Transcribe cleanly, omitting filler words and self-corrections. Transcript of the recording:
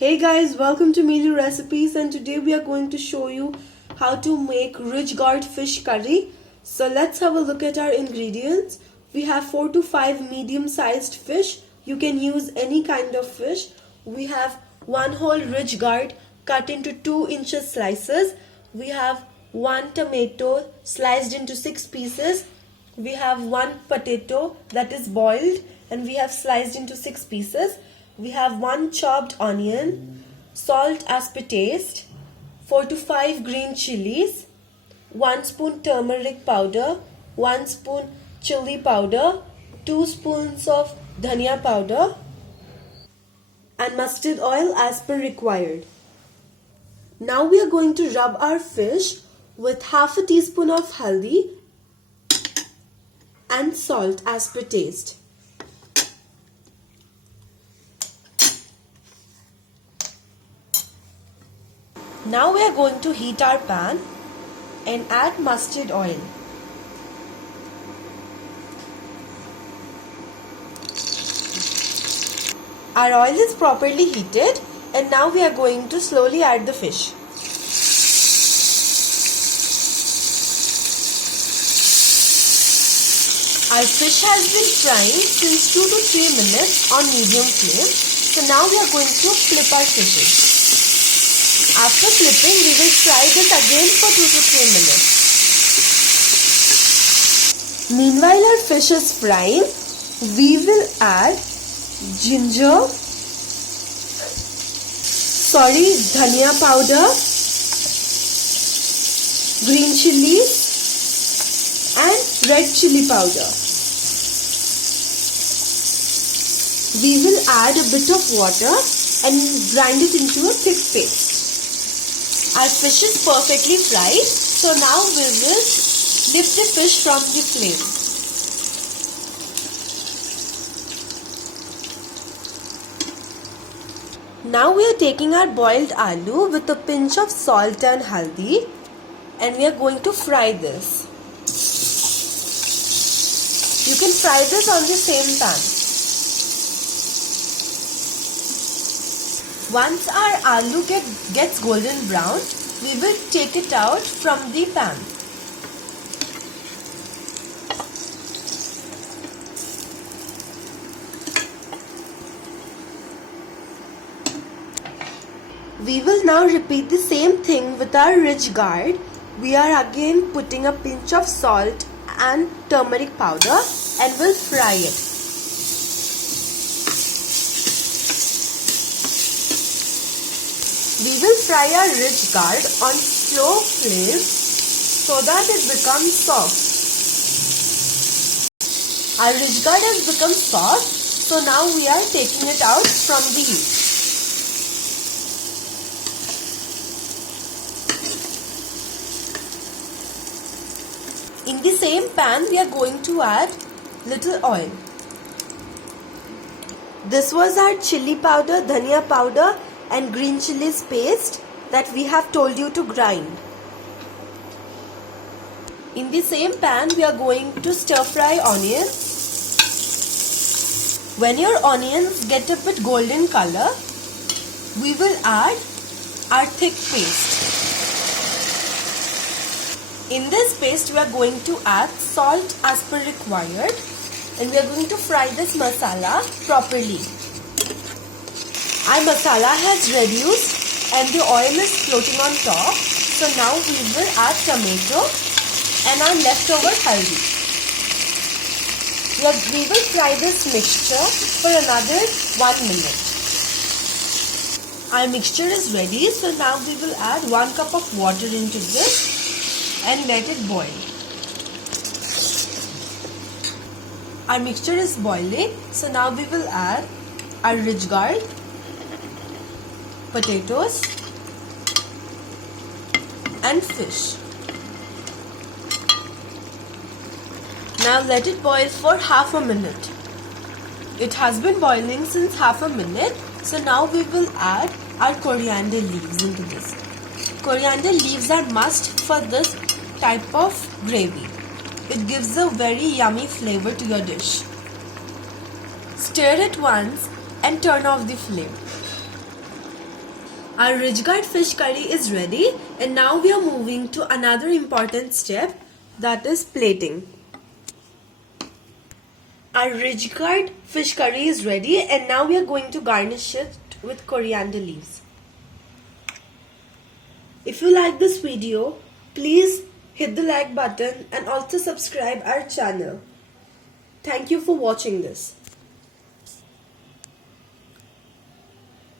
Hey guys, welcome to Mealy Recipes, and today we are going to show you how to make ridge gourd fish curry. So let's have a look at our ingredients. We have 4 to 5 medium sized fish. You can use any kind of fish. We have one whole ridge gourd cut into 2-inch slices. We have one tomato sliced into 6 pieces. We have one potato that is boiled and we have sliced into 6 pieces. We have one chopped onion, salt as per taste, 4 to 5 green chilies, 1 spoon turmeric powder, 1 spoon chili powder, 2 spoons of dhania powder, and mustard oil as per required. Now we are going to rub our fish with half a teaspoon of haldi and salt as per taste. Now we are going to heat our pan and add mustard oil. Our oil is properly heated and now we are going to slowly add the fish. Our fish has been frying since 2 to 3 minutes on medium flame. So now we are going to flip our fishes. After flipping, we will fry this again for 2 to 3 minutes. Meanwhile, our fish is frying. We will add dhania powder, green chilies and red chili powder. We will add a bit of water and grind it into a thick paste. Our fish is perfectly fried, so now we will lift the fish from the flame. Now we are taking our boiled aloo with a pinch of salt and haldi and we are going to fry this. You can fry this on the same pan. Once our aloo gets golden brown, we will take it out from the pan. We will now repeat the same thing with our ridge gourd. We are again putting a pinch of salt and turmeric powder and will fry it. We will fry our ridge gourd on slow flame so that it becomes soft. Our ridge gourd has become soft, so now we are taking it out from the heat. In the same pan, we are going to add little oil. This was our chili powder, dhania powder and green chilies paste that we have told you to grind. In the same pan, we are going to stir fry onions. When your onions get a bit golden color, we will add our thick paste. In this paste, we are going to add salt as per required and we are going to fry this masala properly. Our masala has reduced and the oil is floating on top. So now we will add tomato and our leftover haldi. We will fry this mixture for another 1 minute. Our mixture is ready, so now we will add 1 cup of water into this and let it boil. Our mixture is boiling, so now we will add our ridge gourd, potatoes and fish. Now let it boil for half a minute. It has been boiling since half a minute, so now we will add our coriander leaves into this. Coriander leaves are must for this type of gravy. It gives a very yummy flavor to your dish. Stir it once and turn off the flame. Our Ridgeguard fish curry is ready, and now we are moving to another important step, that is plating. Our Ridgeguard fish curry is ready, and now we are going to garnish it with coriander leaves. If you like this video, please hit the like button and also subscribe our channel. Thank you for watching this.